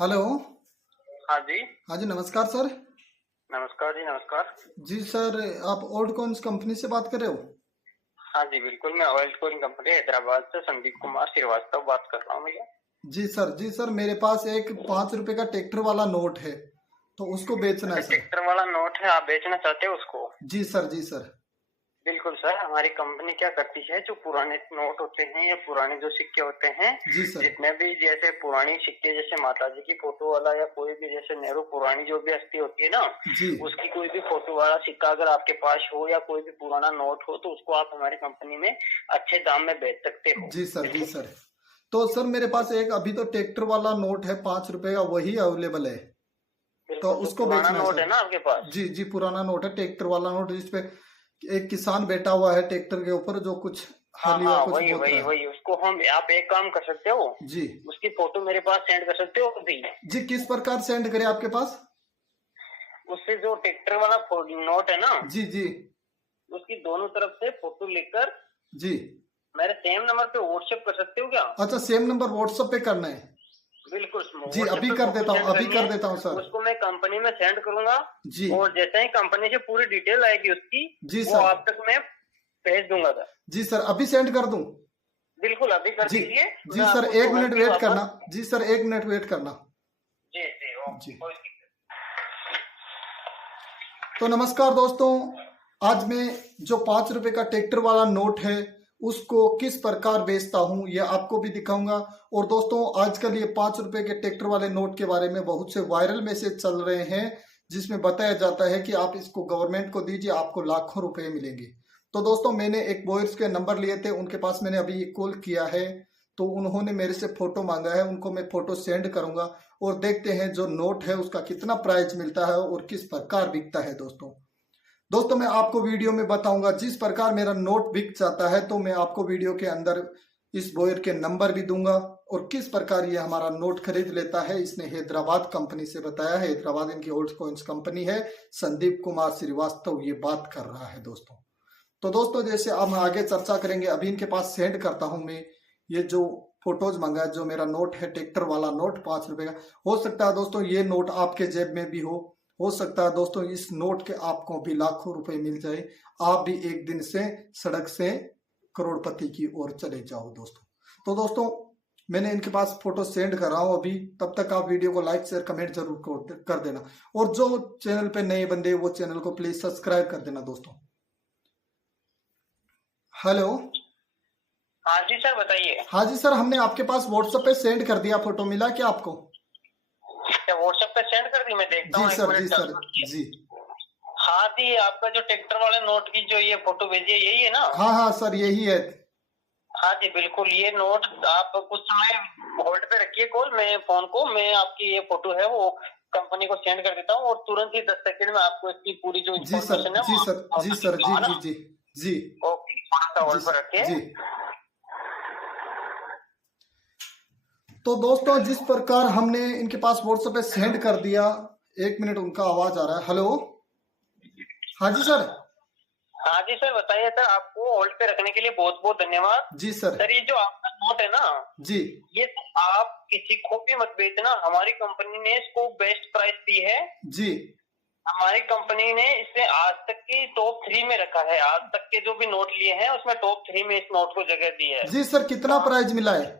Hello. हाँ जी। हाँ जी, नमस्कार सर। नमस्कार जी, नमस्कार। जी सर, आप ओल्ड कॉइन्स कंपनी से बात कर रहे हो? हाँ जी, बिल्कुल, मैं ऑयल कोइन कंपनी हैदराबाद से संदीप कुमार श्रीवास्तव बात कर रहा हूँ भैया। जी सर, जी सर, मेरे पास एक 5 रुपए का ट्रैक्टर वाला नोट है, तो उसको बेचना अच्छा, है सर। ट्रैक्टर वाला नोट है, आप बेचना चाहते हो उसको? जी सर, जी सर। बिल्कुल सर, हमारी कंपनी क्या करती है, जो पुराने नोट होते हैं या पुराने जो सिक्के होते हैं, जी सर। जितने भी जैसे पुरानी सिक्के, जैसे माता जी की फोटो वाला या कोई भी जैसे नेहरू पुरानी जो भी हस्ती होती है ना, जी उसकी कोई भी फोटो वाला सिक्का अगर आपके पास हो या कोई भी पुराना नोट हो, तो उसको आप हमारी कंपनी में अच्छे दाम में बेच सकते हो। जी सर, जी सर। तो सर मेरे पास एक अभी तो ट्रैक्टर वाला नोट है 5 रुपए का, वही अवेलेबल है, तो बिल्कुल, जो उसको पुराना बेचना है नोट सर। है ना आपके पास? जी जी, पुराना नोट है, ट्रैक्टर वाला नोट, जिसपे एक किसान बैठा हुआ है ट्रैक्टर के ऊपर, जो कुछ हाँ हल या हाँ, कुछ वही बोत वही रहा है। वही उसको हम, आप एक काम कर सकते हो, जी उसकी फोटो मेरे पास सेंड कर सकते हो अभी। जी, किस प्रकार सेंड करें आपके पास? उससे जो ट्रैक्टर वाला नोट है ना, जी जी उसकी दोनों तरफ से फोटो लेकर जी। मेरे सेम नंबर पे व्हाट्सएप कर सकते हो क्या? अच्छा, सेम नंबर व्हाट्सएप पे करना है? बिल्कुल, जी, व्हाट्सएप अभी पे कर फोटो देता हूँ, सेंड अभी करनी कर है। देता हूँ सर। उसको मैं कंपनी में सेंड करूंगा, जी और जैसे ही कंपनी से पूरी डिटेल आएगी उसकी, जी वो सर। आप तक मैं भेज दूंगा सर। जी सर, अभी सेंड कर दूं? बिल्कुल, अभी कर जी दीजिए, जी मैं सर, आपको 1 मिनट तुरंत ही वेट करना। वापस। जी सर, 1 मिनट वेट करना। जी जी, ओके, जी, कोई दिक्कत तो नमस्कार दोस्तों, आज मैं जो 5 रुपए का ट्रैक्टर वाला नोट है उसको किस प्रकार बेचता हूँ यह आपको भी दिखाऊंगा। और दोस्तों, आजकल ये 5 रुपए के ट्रैक्टर वाले नोट के बारे में बहुत से वायरल मैसेज चल रहे हैं, जिसमें बताया जाता है कि आप इसको गवर्नमेंट को दीजिए, आपको लाखों रुपए मिलेंगे। तो दोस्तों, मैंने एक बॉयर्स के नंबर लिए थे, उनके पास मैंने अभी कॉल किया है, तो उन्होंने मेरे से फोटो मांगा है, उनको मैं फोटो सेंड करूंगा और देखते हैं जो नोट है उसका कितना प्राइस मिलता है और किस प्रकार बिकता है। दोस्तों मैं आपको वीडियो में बताऊंगा, जिस प्रकार मेरा नोट बिक जाता है तो मैं आपको वीडियो के अंदर इस बॉयर के नंबर भी दूंगा और किस प्रकार ये हमारा नोट खरीद लेता है। इसने हैदराबाद कंपनी से बताया है, हैदराबाद इनकी ओल्ड कॉइन्स कंपनी है, संदीप कुमार श्रीवास्तव ये बात कर रहा है दोस्तों। तो दोस्तों, जैसे अब हम आगे चर्चा करेंगे, अभी इनके पास सेंड करता हूं मैं ये जो फोटोज मंगा है, जो मेरा नोट है ट्रैक्टर वाला नोट 5 रुपए का। हो सकता है दोस्तों ये नोट आपके जेब में भी हो सकता है दोस्तों इस नोट के आपको भी लाखों रुपए मिल जाए, आप भी एक दिन से सड़क से करोड़पति की ओर चले जाओ दोस्तों। तो दोस्तों, मैंने इनके पास फोटो सेंड कर रहा हूं अभी, तब तक आप वीडियो को लाइक शेयर कमेंट जरूर कर देना, और जो चैनल पे नए बंदे वो चैनल को प्लीज सब्सक्राइब कर देना दोस्तों। हेलो। हाँ जी सर, बताइए। हाँ जी सर, हमने आपके पास व्हाट्सएप पे सेंड कर दिया, फोटो मिला क्या आपको? क्या व्हाट्सएप पे सेंड कर दी? मैं देखता जी हूँ, एक सर, जी मिनट सर, चालू रखिए। जी। हाँ जी, आपका जो ट्रैक्टर वाले नोट की जो ये फोटो भेजी है, यही है ना? हाँ हाँ सर, यही है। हाँ जी, बिल्कुल, ये नोट आप कुछ समय होल्ड पे रखिए कॉल, मैं फोन को, मैं आपकी ये फोटो है वो कंपनी को सेंड कर देता हूँ, और तुरंत ही 10 सेकंड में आपको इसकी पूरी जो जी सर, इन्फॉर्मेशन है जी वो सर, आपको जी वापस सर, जी दूंगा जी ना। जी जी ओके, थोड़ा सा जी होल्ड पर रखिए। जी। तो दोस्तों, जिस प्रकार हमने इनके पास व्हाट्सएप पे सेंड कर दिया, 1 मिनट, उनका आवाज आ रहा है। हेलो। हाँ जी सर। हाँ जी सर, बताइए सर, आपको होल्ड पे रखने के लिए बहुत बहुत धन्यवाद। जी सर। सर, ये जो आपका नोट है ना, जी ये आप किसी को भी मत बेचना, हमारी कंपनी ने इसको बेस्ट प्राइस दी है। जी हमारी कंपनी ने इसे आज तक की टॉप 3 में रखा है, आज तक के जो भी नोट लिए हैं उसमें टॉप 3 में इस नोट को जगह दी है। जी सर, कितना प्राइस मिला है?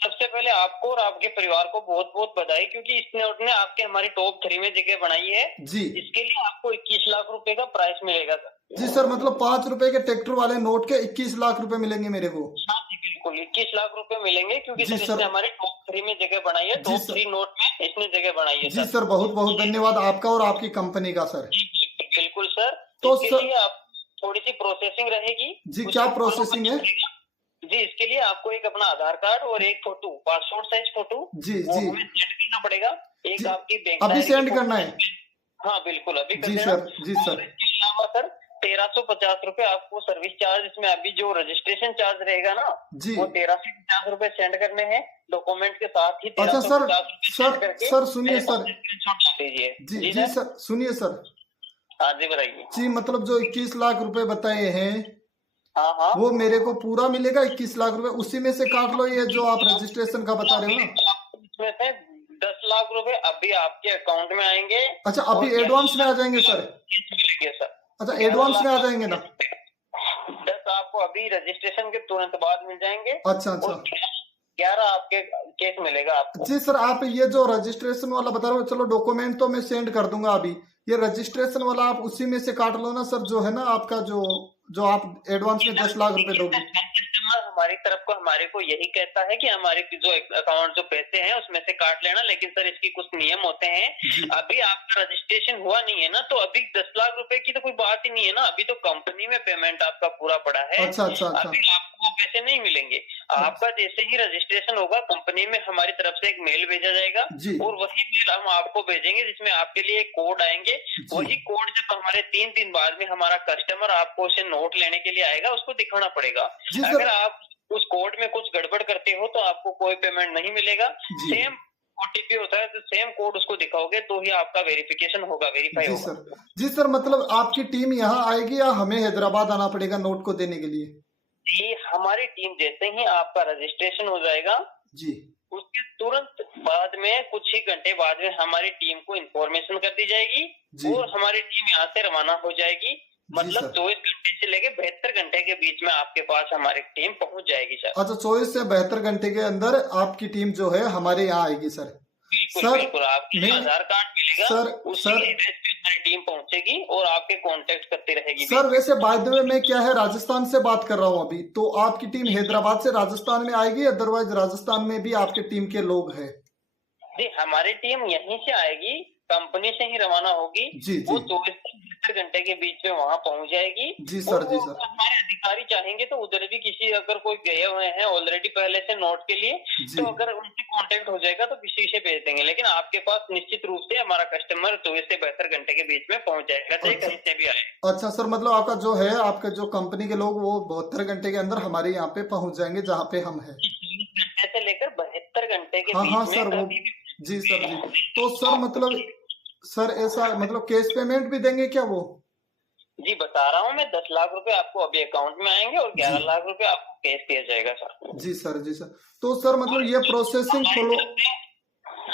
सबसे पहले आपको और आपके परिवार को बहुत बहुत बधाई, क्योंकि इस नोट ने आपके हमारी टॉप 3 में जगह बनाई है। जी इसके लिए आपको 21 लाख रुपए का प्राइस मिलेगा सर। जी सर, मतलब 5 रुपए के ट्रैक्टर वाले नोट के 21 लाख रुपए मिलेंगे मेरे को? हाँ जी, बिल्कुल 21 लाख रुपए मिलेंगे, क्योंकि जी सर सर। इसने हमारी टॉप 3 में जगह बनाई है, जी टॉप सर। 3 नोट में इसने जगह बनाई है जी सर। सर, बहुत बहुत धन्यवाद आपका और आपकी कंपनी का सर। जी बिल्कुल सर। तो इसके सर, लिए आप थोड़ी सी प्रोसेसिंग रहेगी, जी उसे क्या follow प्रोसेसिंग करना है? पड़ेगा। जी, इसके लिए आपको एक अपना आधार कार्ड और एक फोटो, पासपोर्ट साइज फोटो, जी वो जी हमें सेंड करना पड़ेगा। एक जी, आपकी बैंक अभी डायरी की सेंड फोटो। करना है? हाँ बिल्कुल, अभी कर जी देना। सर, जी और सर। इसके अलावा सर 1350 रुपए आपको सर्विस चार्ज, इसमें अभी जो रजिस्ट्रेशन चार्ज रहेगा ना, जी। वो 1350 रुपए सेंड करने हैं डॉक्यूमेंट के साथ ही। अच्छा सर, 1350 रुपए सेंड सर करके सर सुनिए मेरे पास सर। स्क्रीनशॉट डाल दीजिए। जी जी जी सर। सर, सुनिए सर। हाँ जी, बताइए। जी, मतलब जो 21 लाख रुपए बताए हैं हाँ हाँ, वो मेरे को पूरा मिलेगा 21 लाख रुपए? उसी में से काट लो ये जो आप रजिस्ट्रेशन का बता रहे हो ना? इसमें से 10 लाख लाख रुपए अभी आपके अकाउंट में आएंगे। अच्छा, अभी और एडवांस में आ जाएंगे सर? मिलेंगे सर। अच्छा, एडवांस में आ जाएंगे ना? 10 आपको अभी रजिस्ट्रेशन के तुरंत बाद मिल जाएंगे। अच्छा अच्छा। और 11 आपके केस मिलेगा आपको। जी सर, आप ये जो रजिस्ट्रेशन वाला बता रहे हो, चलो डॉक्यूमेंट तो मैं सेंड कर दूंगा अभी, ये रजिस्ट्रेशन वाला आप उसी में से काट लो ना सर, जो है ना आपका जो आप एडवांस में 10 लाख रुपए दोगे। हमारी तरफ को हमारे को यही कहता है कि हमारे जो अकाउंट जो पैसे हैं उसमें से काट लेना, लेकिन सर इसकी कुछ नियम होते हैं। अभी आपका रजिस्ट्रेशन हुआ नहीं है ना, तो अभी 10 लाख रुपए की तो कोई बात ही नहीं है ना, अभी तो कंपनी में पेमेंट आपका पूरा पड़ा है। अच्छा अच्छा अच्छा। अभी आपको वो पैसे नहीं मिलेंगे। आपका जैसे ही रजिस्ट्रेशन होगा कंपनी में हमारी तरफ से एक मेल भेजा जाएगा, और वही मेल हम आपको भेजेंगे जिसमें आपके लिए एक कोड आएंगे। वही कोड जब हमारे 3 दिन बाद में हमारा कस्टमर आपको उसे नोट लेने के लिए आएगा, उसको दिखाना पड़ेगा। अगर आप उस कोड में कुछ गड़बड़ करते हो तो आपको कोई पेमेंट नहीं मिलेगा। सेम ओटीपी होता है, तो सेम कोड उसको दिखाओगे तो ही आपका वेरिफिकेशन होगा, वेरीफाई होगा। सर जी सर, मतलब आपकी टीम यहाँ आएगी या हमें हैदराबाद आना पड़ेगा नोट को देने के लिए? जी, हमारी टीम जैसे ही आपका रजिस्ट्रेशन हो जाएगा जी, उसके तुरंत बाद में कुछ ही घंटे बाद में हमारी टीम को इन्फॉर्मेशन कर दी जाएगी और हमारी टीम यहाँ से रवाना हो जाएगी। मतलब 24 घंटे से लेके 72 घंटे के बीच में आपके पास हमारी टीम पहुंच जाएगी सर। अच्छा, 24 से 72 घंटे के अंदर आपकी टीम जो है हमारे यहाँ आएगी सर। बिल्कुल बिल्कुल, आपको आधार कार्ड मिलेगा सर। सर एड्रेस पे हमारी टीम पहुंचेगी और आपके कांटेक्ट करती रहेगी। सर वैसे बाय द वे मैं क्या है राजस्थान से बात कर रहा हूँ अभी, तो आपकी टीम हैदराबाद से राजस्थान में आएगी, अदरवाइज राजस्थान में भी आपके टीम के लोग हैं? जी, हमारी टीम यहीं से आएगी, कंपनी से ही रवाना होगी। जी वो जी 24 से 72 घंटे के बीच में वहाँ पहुंच जाएगी। जी सर। जी सर, हमारे अधिकारी चाहेंगे तो उधर भी किसी अगर कोई गए हुए हैं ऑलरेडी पहले से नोट के लिए, तो अगर उनसे कांटेक्ट हो जाएगा तो किसी से भेज देंगे। लेकिन आपके पास निश्चित रूप से हमारा कस्टमर 24 से 72 घंटे के बीच में पहुंच जाएगा, चाहे कहीं से भी आए। अच्छा सर, मतलब आपका जो है आपके जो कंपनी के लोग वो 72 घंटे के अंदर हमारे यहाँ पे पहुंच जाएंगे जहाँ पे हम हैं। 24 घंटे से लेकर 72 घंटे के हाँ बीच हाँ में सर, वो जी सर जी। तो सर मतलब सर ऐसा मतलब कैश पेमेंट भी देंगे क्या वो? जी बता रहा हूँ मैं, 10 लाख रुपए आपको अभी अकाउंट में आएंगे और 11 लाख रुपए आपको कैश दिया जाएगा सर। जी सर। जी सर, तो सर मतलब ये प्रोसेसिंग फॉलो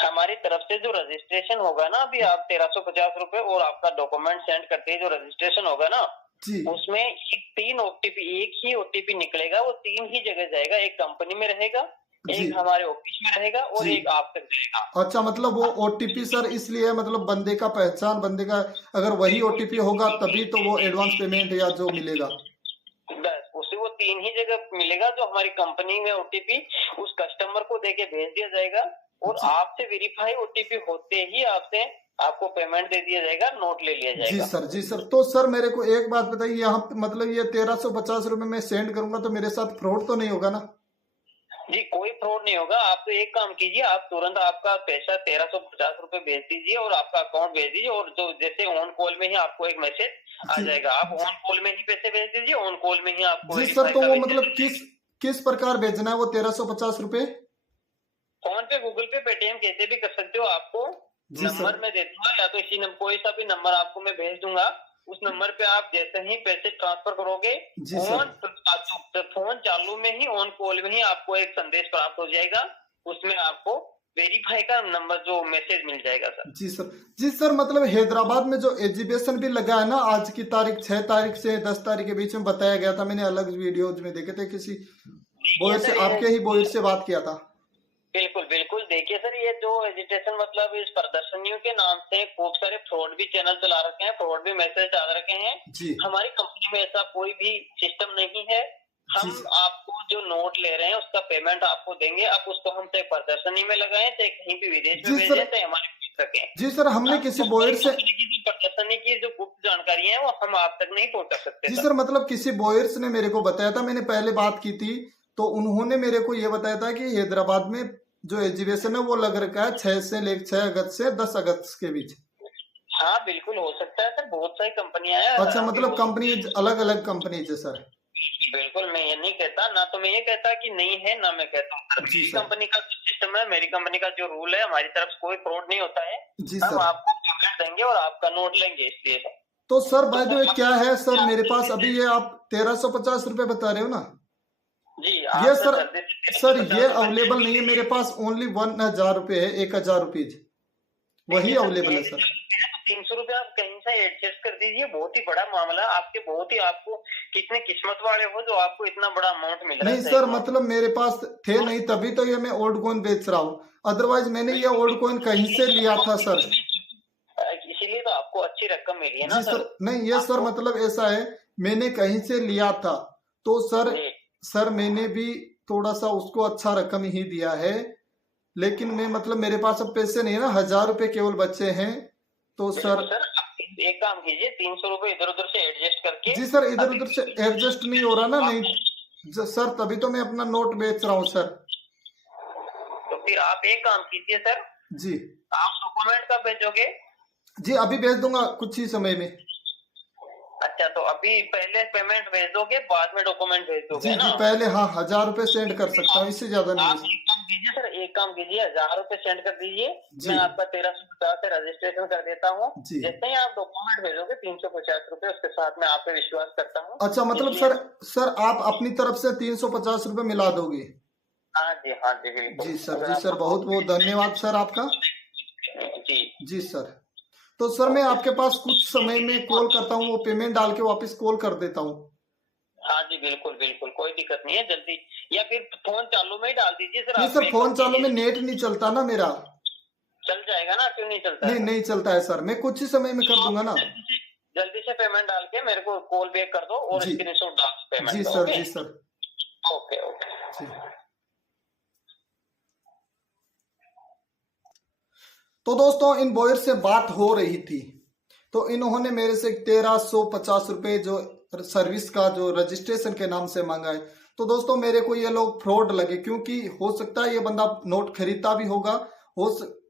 हमारी तरफ से जो रजिस्ट्रेशन होगा ना, अभी आप 1350 रुपए और आपका डॉक्यूमेंट सेंड करते ही जो रजिस्ट्रेशन होगा ना जी, उसमें एक ही ओटीपी निकलेगा। वो 3 ही जगह जाएगा, एक कंपनी में रहेगा, एक हमारे ऑफिस में रहेगा और एक आप तक जाएगा। अच्छा, मतलब वो ओटीपी सर इसलिए मतलब बंदे का पहचान, बंदे का अगर वही ओटीपी होगा तभी तो वो एडवांस पेमेंट या जो मिलेगा। बस उसे वो 3 ही जगह मिलेगा, जो हमारी कंपनी में ओटीपी उस कस्टमर को देके भेज दिया जाएगा और आपसे वेरीफाई ओटीपी होते ही आपको पेमेंट दे दिया जाएगा, नोट ले लिया जाएगा। जी सर। जी सर, तो सर मेरे को एक बात बताइए, यहाँ मतलब ये 1350 रुपए मैं सेंड करूंगा तो मेरे साथ फ्रॉड तो नहीं होगा ना? जी कोई फ्रॉड नहीं होगा। आप तो एक काम कीजिए, आप तुरंत आपका पैसा 1350 रुपए भेज दीजिए और आपका अकाउंट भेज दीजिए, और जो जैसे ऑन कॉल में ही आपको एक मैसेज आ जाएगा, आप ऑन कॉल में ही पैसे भेज दीजिए, ऑन कॉल में ही आपको। जी सर, तो वो मतलब किस प्रकार भेजना है वो 1350 रुपए? फोन पे, गूगल पे, पेटीएम कैसे भी कर सकते हो। आपको नंबर मैं दे दूंगा, या तो इसी नंबर कोई सा भी नंबर आपको मैं भेज दूंगा, उस नंबर पे आप जैसे ही पैसे ट्रांसफर करोगे फोन चालू में ही, ऑन कॉल में ही आपको एक संदेश प्राप्त हो जाएगा, उसमें आपको वेरीफाई का नंबर जो मैसेज मिल जाएगा सर। जी सर। जी सर, मतलब हैदराबाद में जो एग्जीबिशन भी लगा है ना, आज की तारीख 6 तारीख से 10 तारीख के बीच में बताया गया था, मैंने अलग वीडियोज में देखे थे, किसी बॉयर से, आपके ही बॉयर से बात किया था। बिल्कुल बिल्कुल, देखिए सर, ये जो एजिटेशन मतलब इस प्रदर्शनियों के नाम से खूब सारे फ्रॉड भी चैनल चला रखे हैं, फ्रॉड भी मैसेज डाल रखे हैं। हमारी कंपनी में ऐसा कोई भी सिस्टम नहीं है। हम आपको जो नोट ले रहे हैं उसका पेमेंट आपको देंगे, आप उसको हम चाहे प्रदर्शनी में लगाएं, चाहे कहीं भी विदेश में भेजें, चाहे हमारे रखें। जी सर, हमने किसी बॉयर से प्रदर्शनी की जो गुप्त जानकारी है वो हम आप तक नहीं पहुंचा सकते। जी सर, मतलब किसी बॉयर्स ने मेरे को बताया था, मैंने पहले बात की थी तो उन्होंने मेरे को ये बताया था कि हैदराबाद में जो एग्जीबिशन है वो लग रखा है 6 अगस्त से 10 अगस्त के बीच। हाँ बिल्कुल हो सकता है सर, बहुत सारी कंपनियां हैं। अच्छा, मतलब कंपनी अलग अलग कंपनी है सर? बिल्कुल, मैं ये नहीं कहता, ना तो मैं ये कहता कि नहीं है, ना मैं कहता हूँ। मेरी कंपनी का जो सिस्टम है, मेरी कंपनी का जो रूल है, हमारी तरफ से कोई फ्रॉड नहीं होता है। हम आपको पेमेंट देंगे और आपका नोट लेंगे, इसलिए। तो सर बाय द वे क्या है सर, मेरे पास अभी ये आप 1350 रुपए बता रहे हो ना? जी ये सर ये अवेलेबल नहीं है मेरे पास, ओनली 1000 रुपए है, 1000 रुपीज। वही अवेलेबल है सर। 300 रुपए आप कहीं से एडजस्ट कर दीजिए, बहुत ही बड़ा मामला आपके, बहुत ही आपको कितने किस्मत वाले हो जो आपको इतना बड़ा अमाउंट मिल रहा है। नहीं सर, मतलब मेरे पास थे नहीं, तभी तो ये मैं ओल्ड कॉइन बेच रहा हूँ, अदरवाइज मैंने ये ओल्ड कॉइन कहीं से लिया था सर, इसीलिए तो आपको अच्छी रकम मिली है ना जी सर। नहीं ये सर मतलब ऐसा है, मैंने कहीं से लिया था तो सर मैंने भी थोड़ा सा उसको अच्छा रकम ही दिया है, लेकिन मैं मतलब मेरे पास अब पैसे नहीं है ना, 1000 रुपए केवल बचे हैं तो सर एक काम कीजिए, 300 रुपए इधर उधर से एडजस्ट करके। जी सर, इधर उधर से एडजस्ट नहीं हो रहा ना, नहीं सर, तभी तो मैं अपना नोट बेच रहा हूँ सर। तो फिर आप एक काम कीजिए सर जी, आप डॉक्यूमेंट कब भेजोगे? जी अभी भेज दूंगा कुछ ही समय में। अच्छा, तो अभी पहले पेमेंट भेज दोगे, बाद में डॉक्यूमेंट भेज दोगे? जी ना? जी पहले हाँ 1000 रुपए सेंड कर सकता हूँ, इससे ज्यादा नहीं। आप एक काम कीजिए सर, एक काम कीजिए, 1000 रुपए सेंड कर दीजिए, मैं आपका 1350 से रजिस्ट्रेशन कर देता हूँ। जैसे ही आप डॉक्यूमेंट भेजोगे 350 रुपए उसके साथ में आप पे विश्वास करता हूँ। अच्छा, मतलब सर आप अपनी तरफ से 350 रुपए मिला दोगे? हाँ जी, हाँ जी, बिल्कुल। जी सर बहुत बहुत धन्यवाद सर आपका। जी सर, तो सर मैं आपके पास कुछ समय में कॉल करता हूँ, वो पेमेंट डाल के वापस कॉल कर देता हूँ। हाँ जी, बिल्कुल बिल्कुल, कोई दिक्कत नहीं है, जल्दी, या फिर फोन चालू में ही डाल दीजिए सर। नहीं सर, फोन चालू में नेट नहीं चलता ना मेरा। चल जाएगा ना, क्यों नहीं चलता? नहीं चलता है सर, मैं कुछ ही समय में कर दूंगा ना। जल्दी से पेमेंट डाल के मेरे को कॉल बैक कर दो और स्क्रीनशॉट डाल दो पेमेंट। जी सर, जी सर, ओके ओके जी। तो दोस्तों इन बॉयर से बात हो रही थी, तो इन्होंने मेरे से 1350 रुपए जो सर्विस का जो रजिस्ट्रेशन के नाम से मांगा है। तो दोस्तों मेरे को ये लोग फ्रॉड लगे, क्योंकि हो सकता है ये बंदा नोट खरीदता भी होगा,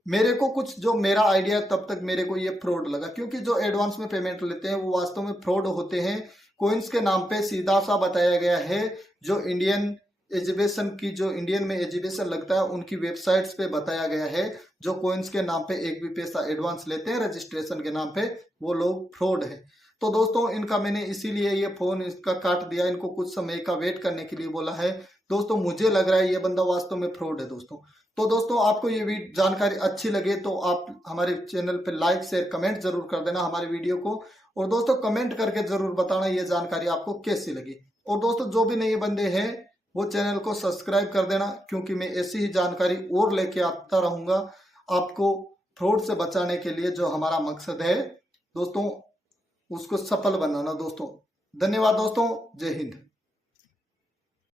मेरे को कुछ जो मेरा आइडिया तब तक मेरे को ये फ्रॉड लगा, क्योंकि जो एडवांस में पेमेंट लेते हैं वो वास्तव में फ्रॉड होते हैं। कोइंस के नाम पे सीधा सा बताया गया है, जो इंडियन एजुकेशन की जो इंडियन में एजुकेशन लगता है उनकी वेबसाइट्स पे बताया गया है, जो कोइंस के नाम पे एक भी पैसा एडवांस लेते हैं रजिस्ट्रेशन के नाम पे, वो लोग फ्रॉड है। तो दोस्तों इनका मैंने इसीलिए ये फोन इसका काट दिया, इनको कुछ समय का वेट करने के लिए बोला है। दोस्तों मुझे लग रहा है ये बंदा वास्तव में फ्रॉड है दोस्तों। तो दोस्तों आपको ये जानकारी अच्छी लगे तो आप हमारे चैनल पे लाइक शेयर कमेंट जरूर कर देना हमारे वीडियो को, और दोस्तों कमेंट करके जरूर बताना ये जानकारी आपको कैसी लगी। और दोस्तों जो भी नए बंदे हैं वो चैनल को सब्सक्राइब कर देना, क्योंकि मैं ऐसी ही जानकारी और लेके आता रहूंगा आपको फ्रॉड से बचाने के लिए। जो हमारा मकसद है दोस्तों उसको सफल बनाना दोस्तों। धन्यवाद दोस्तों, जय हिंद।